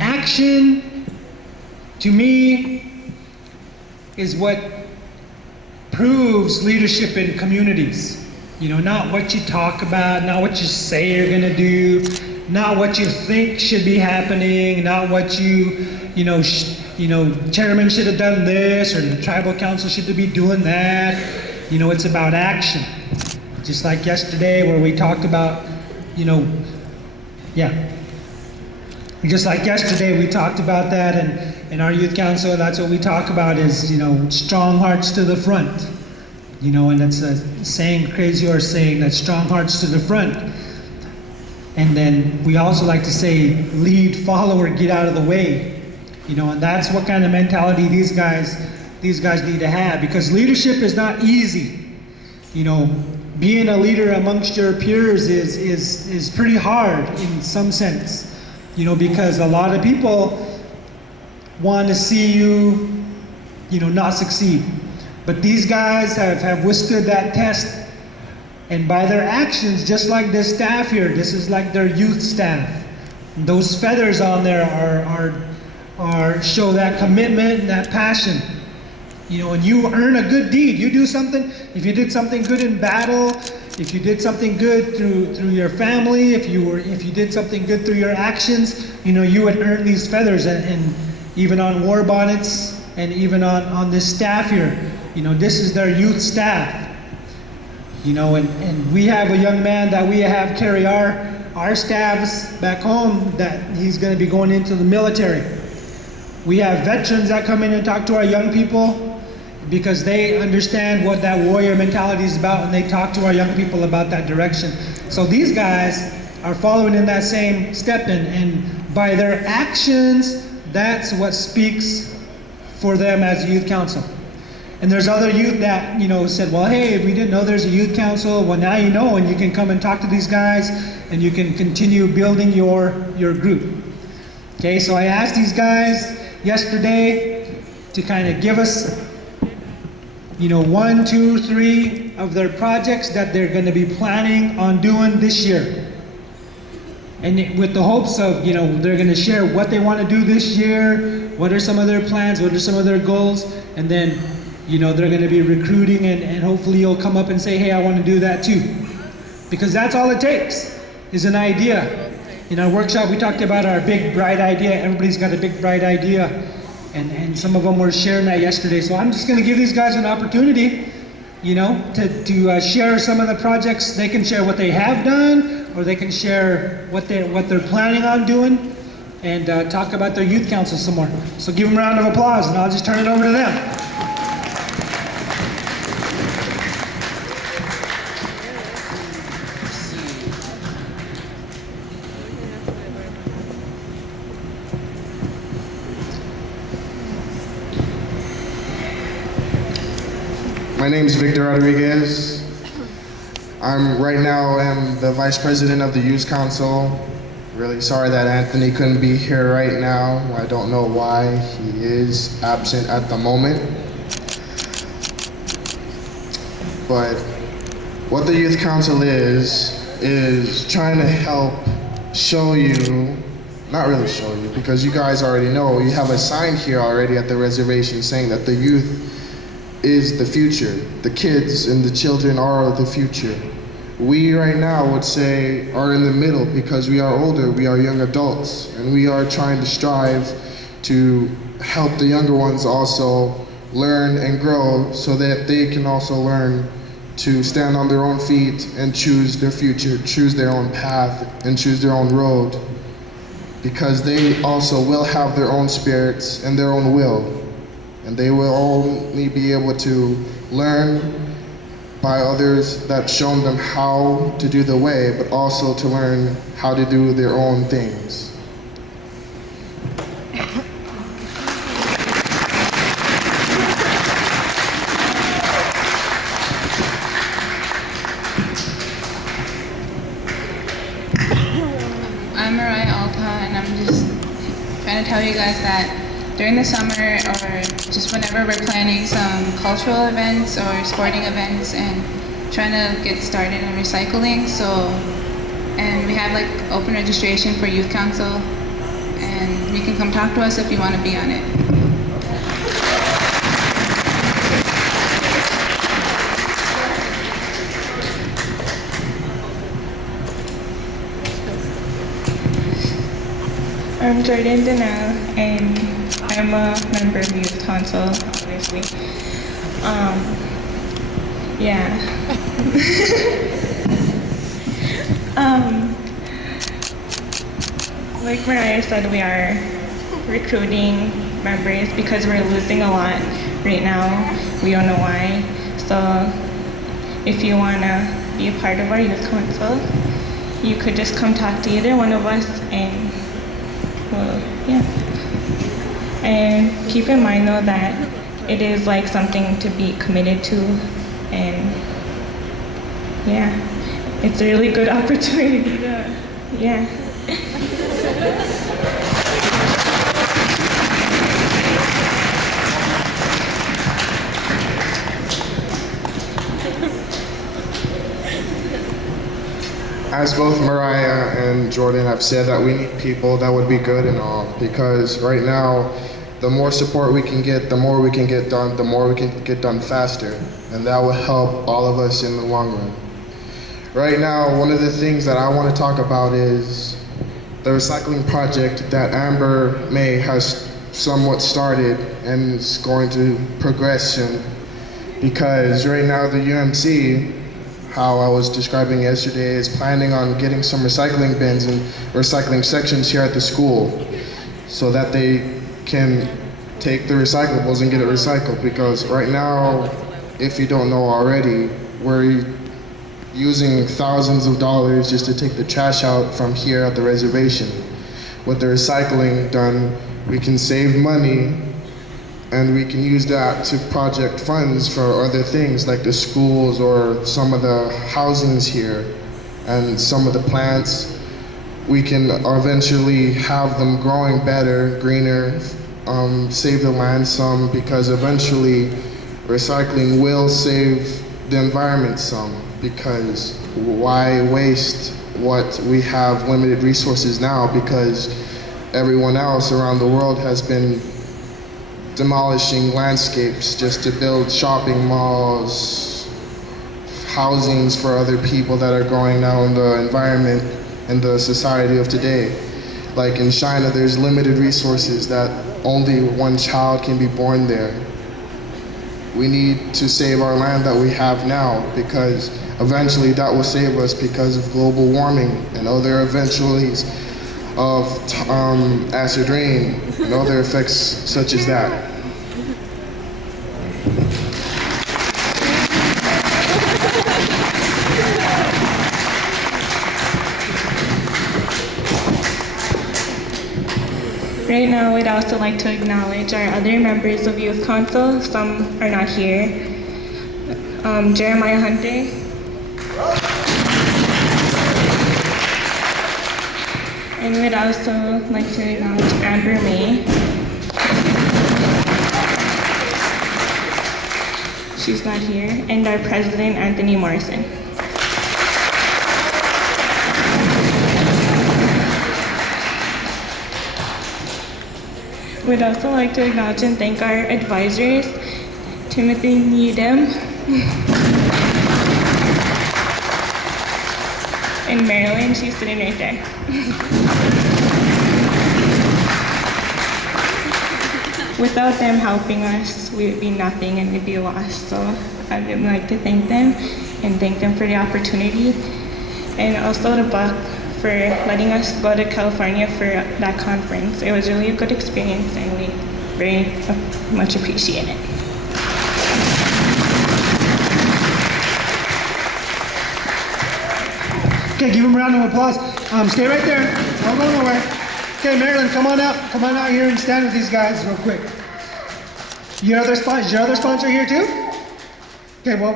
Action, to me, is what proves leadership in communities. Not what you talk about, not what you say you're gonna do, not what you think should be happening, not what chairman should have done this, or the tribal council should be doing that. It's about action. Just like yesterday where we talked about, just like yesterday we talked about that, and in our youth council, that's what we talk about is, strong hearts to the front. And it's a saying, crazy horse saying, that strong hearts to the front. And then we also like to say, lead, follower, get out of the way. And that's what kind of mentality these guys need to have, because leadership is not easy. Being a leader amongst your peers is pretty hard in some sense. Because a lot of people want to see you, not succeed. But these guys have withstood that test, and by their actions, just like this staff here, this is like their youth staff. Those feathers on there are show that commitment and that passion. And you earn a good deed. You do something, if you did something good in battle, if you did something good through your family, if you did something good through your actions, you would earn these feathers. And even on war bonnets, and even on this staff here, this is their youth staff. And we have a young man that we have carry our staffs back home, that he's going to be going into the military. We have veterans that come in and talk to our young people, because they understand what that warrior mentality is about, and they talk to our young people about that direction. So these guys are following in that same step, and by their actions, that's what speaks for them as a youth council. And there's other youth that said, well, hey, we didn't know there's a youth council. Well, now you know, and you can come and talk to these guys, and you can continue building your group. Okay, so I asked these guys yesterday to kind of give us 1, 2, 3 of their projects that they're going to be planning on doing this year. And with the hopes of, they're going to share what they want to do this year, what are some of their plans, what are some of their goals, and then, they're going to be recruiting, and hopefully you'll come up and say, hey, I want to do that too. Because that's all it takes, is an idea. In our workshop, we talked about our big, bright idea. Everybody's got a big, bright idea. And some of them were sharing that yesterday. So I'm just going to give these guys an opportunity, to share some of the projects. They can share what they have done, or they can share what they're planning on doing, and talk about their youth council some more. So give them a round of applause, and I'll just turn it over to them. My name is Victor Rodriguez. I'm the Vice President of the Youth Council. Really sorry that Anthony couldn't be here right now. I don't know why he is absent at the moment. But what the Youth Council is trying to help show you, not really show you, because you guys already know, you have a sign here already at the reservation saying that the youth is the future. The kids and the children are the future. We right now would say are in the middle, because we are older, we are young adults, and we are trying to strive to help the younger ones also learn and grow, so that they can also learn to stand on their own feet and choose their future, choose their own path, and choose their own road, because they also will have their own spirits and their own will. And they will only be able to learn by others that shown them how to do the way, but also to learn how to do their own things. I'm Mariah Alta, and I'm just trying to tell you guys that during the summer, or just whenever we're planning some cultural events or sporting events and trying to get started in recycling, and we have like open registration for youth council, and you can come talk to us if you want to be on it. I'm Jordan Donnell, and I'm a member of Youth Council, obviously. Yeah. Like Mariah said, we are recruiting members because we're losing a lot right now. We don't know why. So if you want to be a part of our Youth Council, you could just come talk to either one of us, and well, yeah. And keep in mind though that it is like something to be committed to, and yeah, it's a really good opportunity to, yeah. As both Mariah and Jordan have said, that we need people, that would be good and all, because right now, the more support we can get, the more we can get done, the more we can get done faster, and that will help all of us in the long run. Right now, one of the things that I want to talk about is the recycling project that Amber May has somewhat started and is going to progress soon, because right now the UMC, how I was describing yesterday, is planning on getting some recycling bins and recycling sections here at the school so that they can take the recyclables and get it recycled. Because right now, if you don't know already, we're using thousands of dollars just to take the trash out from here at the reservation. With the recycling done, we can save money, and we can use that to project funds for other things like the schools or some of the housings here and some of the plants. We can eventually have them growing better, greener, save the land some, because eventually recycling will save the environment some, because why waste what we have limited resources now, because everyone else around the world has been demolishing landscapes just to build shopping malls, housings for other people that are going now in the environment and the society of today. Like in China, there's limited resources that only one child can be born there. We need to save our land that we have now, because eventually that will save us because of global warming and other eventualities of acid rain and other effects such as that. Right now, we'd also like to acknowledge our other members of Youth Council. Some are not here. Jeremiah Hunter. And we'd also like to acknowledge Amber May. She's not here. And our president, Anthony Morrison. We'd also like to acknowledge and thank our advisors, Timothy Needham and Marilyn. She's sitting right there. Without them helping us, we'd be nothing and we'd be lost. So I would like to thank them and thank them for the opportunity, and also to Buck for letting us go to California for that conference. It was really a good experience, and we very much appreciate it. Okay, give them a round of applause. Stay right there. Don't go nowhere. Okay, Marilyn, come on out. Come on out here and stand with these guys real quick. Is your other sponsor here too? Okay, well,